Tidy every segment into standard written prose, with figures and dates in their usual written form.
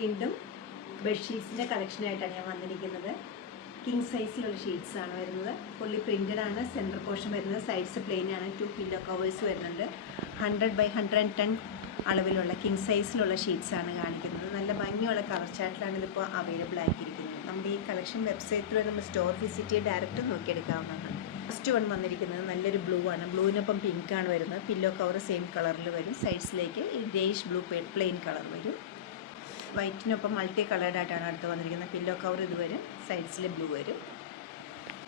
വീണ്ടും ബെഡ്ഷീറ്റ്സിൻ്റെ കളക്ഷനായിട്ടാണ് ഞാൻ വന്നിരിക്കുന്നത്. കിങ് സൈസിലുള്ള ഷീറ്റ്സാണ് വരുന്നത്. ഫുള്ളി പ്രിൻറ്റഡ് ആണ്. സെൻറ്റർ പോർഷൻ വരുന്നത് സൈഡ്സ് പ്ലെയിൻ ആണ്. 2 പില്ലോ കവേഴ്സ് വരുന്നുണ്ട്. 100x110 അളവിലുള്ള കിങ് സൈസിലുള്ള ഷീറ്റ്സാണ് കാണിക്കുന്നത്. നല്ല ഭംഗിയുള്ള കളർ ചാർട്ടിലാണ് ഇതിപ്പോൾ അവൈലബിൾ ആക്കിയിരിക്കുന്നത്. നമ്മുടെ ഈ കളക്ഷൻ വെബ്സൈറ്റിലൂടെ നമ്മൾ സ്റ്റോർ വിസിറ്റ് ചെയ്ത് ഡയറക്റ്റ് നോക്കിയെടുക്കാവുന്നതാണ്. ഫസ്റ്റ് വൺ വന്നിരിക്കുന്നത് നല്ലൊരു ബ്ലൂ ആണ്. ബ്ലൂവിനൊപ്പം പിങ്ക് ആണ് വരുന്നത്. പില്ലോ കവർ സെയിം കളറിൽ വരും. സൈഡ്സിലേക്ക് ഗ്രേഷ് ബ്ലൂ പ്ലെയിൻ കളർ വരും. വൈറ്റിനൊപ്പം മൾട്ടി കളേർഡായിട്ടാണ് അടുത്ത് വന്നിരിക്കുന്നത്. പില്ലോ കവർ ഇത് വരും. സൈഡ്സിൽ ബ്ലൂ വരും.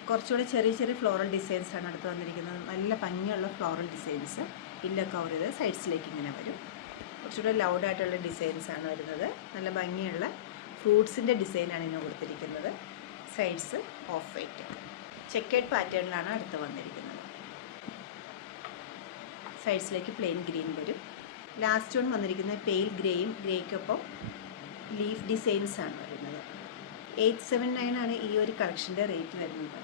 കുറച്ചുകൂടി ചെറിയ ചെറിയ ഫ്ലോറൽ ഡിസൈൻസാണ് അടുത്ത് വന്നിരിക്കുന്നത്. നല്ല ഭംഗിയുള്ള ഫ്ലോറൽ ഡിസൈൻസ്. പില്ലോ കവർ ഇത് സൈഡ്സിലേക്ക് ഇങ്ങനെ വരും. കുറച്ചുകൂടി ലൗഡായിട്ടുള്ള ഡിസൈൻസാണ് വരുന്നത്. നല്ല ഭംഗിയുള്ള ഫ്രൂട്ട്സിൻ്റെ ഡിസൈനാണ് ഇതിന് കൊടുത്തിരിക്കുന്നത്. സൈഡ്സ് ഓഫ് വൈറ്റ് ചെക്കേഡ് പാറ്റേണിലാണ് അടുത്ത് വന്നിരിക്കുന്നത്. സൈഡ്സിലേക്ക് പ്ലെയിൻ ഗ്രീൻ വരും. ലാസ്റ്റ് വൺ വന്നിരിക്കുന്നത് പെയിൽ ഗ്രേയും ഗ്രേക്കൊപ്പം ലീഫ് ഡിസൈൻസാണ് വരുന്നത്. 879 ആണ് ഈ ഒരു കളക്ഷൻ്റെ റേറ്റ് വരുന്നത്.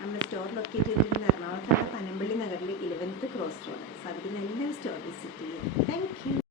നമ്മുടെ സ്റ്റോർ ലൊക്കേറ്റ് ചെയ്തിരിക്കുന്നത് എറണാകുളത്താണ്, പനമ്പള്ളി നഗറിൽ 11th ക്രോസ് റോഡ്. സാധിക്കുന്ന എല്ലാവരും സ്റ്റോർ വിസിറ്റ് ചെയ്യും. Thank you.